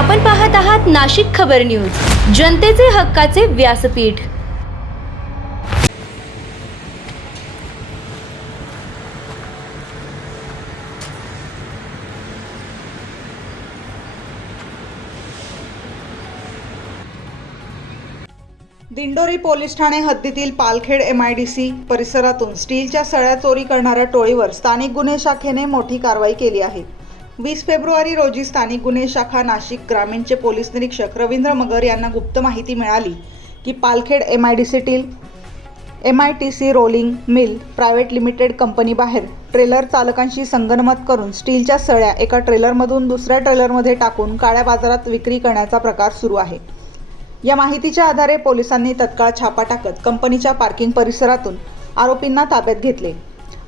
आपण पाहत आहात नाशिक खबर न्यूज. जनतेचे हक्काचे व्यासपीठ. दिंडोरी पोलीस ठाणे हद्दीतील पालखेड एम आयडीसी परिसरातून स्टीलच्या सळ्या चोरी करणाऱ्या टोळीवर स्थानिक गुन्हे शाखेने मोठी कारवाई केली आहे. वीस फेब्रुवारी रोजी स्थानिक गुन्हे शाखा नाशिक ग्रामीणचे पोलीस निरीक्षक रवींद्र मगर यांना गुप्त माहिती मिळाली की Palkhed M I D सीतील M I T C rolling mill private limited कंपनीबाहेर trailer चालकांशी संगनमत करून स्टीलच्या सळ्या एका ट्रेलरमधून दुसऱ्या ट्रेलरमध्ये टाकून काळ्या बाजारात विक्री करण्याचा प्रकार सुरू आहे. या माहितीच्या आधारे पोलिसांनी तत्काळ छापा टाकत कंपनीच्या पार्किंग परिसरातून आरोपींना ताब्यात घेतले.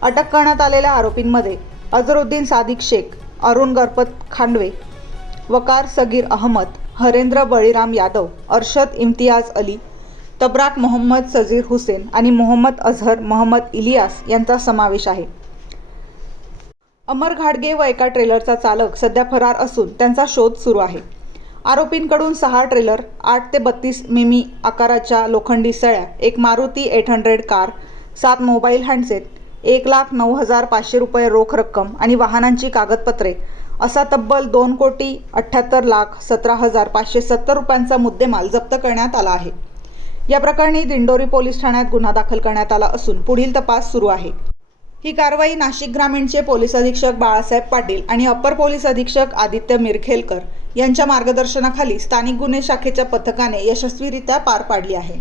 अटक करण्यात आलेल्या आरोपींमध्ये अझरुद्दीन सादिक शेख अरुण गरपत खांडवे वकार सगीर अहमद हरेंद्र बळीराम यादव अर्शद इम्तियाज अली तबराक मोहम्मद सजीर हुसेन आणि मोहम्मद अझहर मोहम्मद इलियास यांचा समावेश आहे. अमर घाडगे व एका ट्रेलरचा चालक सध्या फरार असून त्यांचा शोध सुरू आहे. आरोपींकडून सहा ट्रेलर आठ ते बत्तीस मिमी आकाराच्या लोखंडी सळ्या एक मारुती एट हंड्रेड कार सात मोबाईल हँडसेट एक लाख नऊ हजार पाचशे रुपये रोख रक्कम आणि वाहनांची कागदपत्रे असा तब्बल दोन कोटी अठ्ठ्याहत्तर लाख सतरा हजार पाचशे सत्तर रुपयांचा मुद्देमाल जप्त करण्यात आला आहे. या प्रकरणी दिंडोरी पोलीस ठाण्यात गुन्हा दाखल करण्यात आला असून पुढील तपास सुरू आहे. ही कारवाई नाशिक ग्रामीणचे पोलीस अधीक्षक बाळासाहेब पाटील आणि अपर पोलीस अधीक्षक आदित्य मिरखेलकर यांच्या मार्गदर्शनाखाली स्थानिक गुन्हे शाखेच्या पथकाने यशस्वीरित्या पार पाडली आहे.